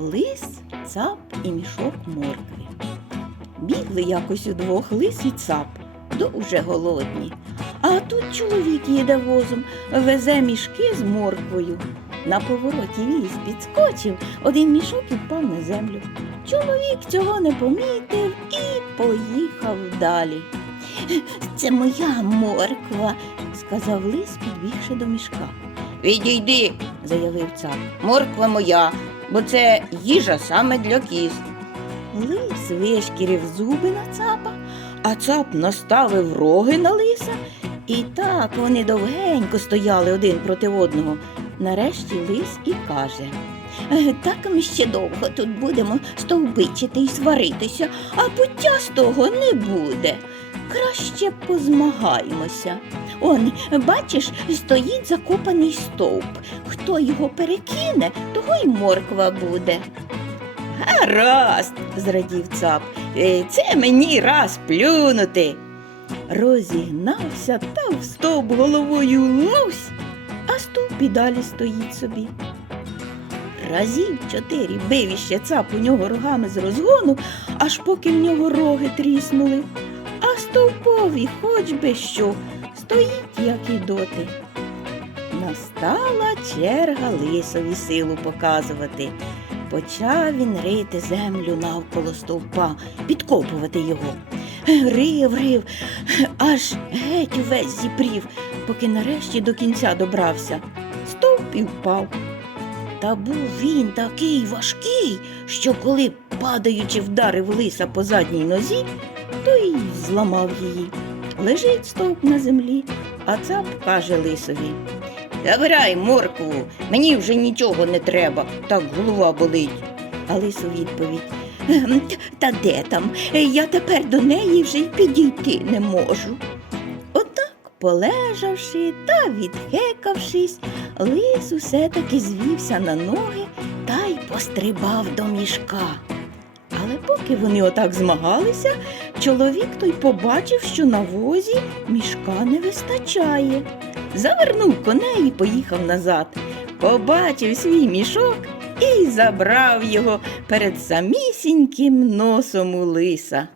Лис, цап і мішок моркви. Бігли якось удвох лис і цап, дуже голодні. А тут чоловік їде возом, везе мішки з морквою. На повороті ліс підскочив, один мішок і впав на землю. Чоловік цього не помітив і поїхав далі. Це моя морква, сказав лис, підбігши до мішка. Відійди, заявив цап. Морква моя, бо це їжа саме для кіз. Лис вишкірив зуби на цапа, а цап наставив роги на лиса, і так вони довгенько стояли один проти одного. Нарешті лис і каже. «Е, Так ми ще довго тут будемо стовбичити і сваритися, а пуття з того не буде. Краще позмагаємося. Он, бачиш, стоїть закопаний стовп. Хто його перекине, того й морква буде. Гаразд, зрадів цап. «Е, Це мені раз плюнути. Розігнався та в стовп головою лусь, а стовп і далі стоїть собі. Разів чотири бив іще цап у нього рогами з розгону, аж поки в нього роги тріснули. Стовпові хоч би що, стоїть, як і доти. Настала черга лисові силу показувати. Почав він рити землю навколо стовпа, підкопувати його. Рив, рив, аж геть увесь зіпрів, поки нарешті до кінця добрався. Стовп і впав. Та був він такий важкий, що коли, падаючи, вдарив лиса по задній нозі, то й зламав її. Лежить стовп на землі, а цап каже лисові. Забирай моркву, мені вже нічого не треба, так голова болить. А лис у відповідь. «Ем, Та де там? Я тепер до неї вже й підійти не можу. Отак, полежавши та відхекавшись, лис усе таки звівся на ноги та й пострибав до мішка. Але поки вони отак змагалися, чоловік той побачив, що на возі мішка не вистачає. Завернув коней і поїхав назад. Побачив свій мішок і забрав його перед самісіньким носом у лиса.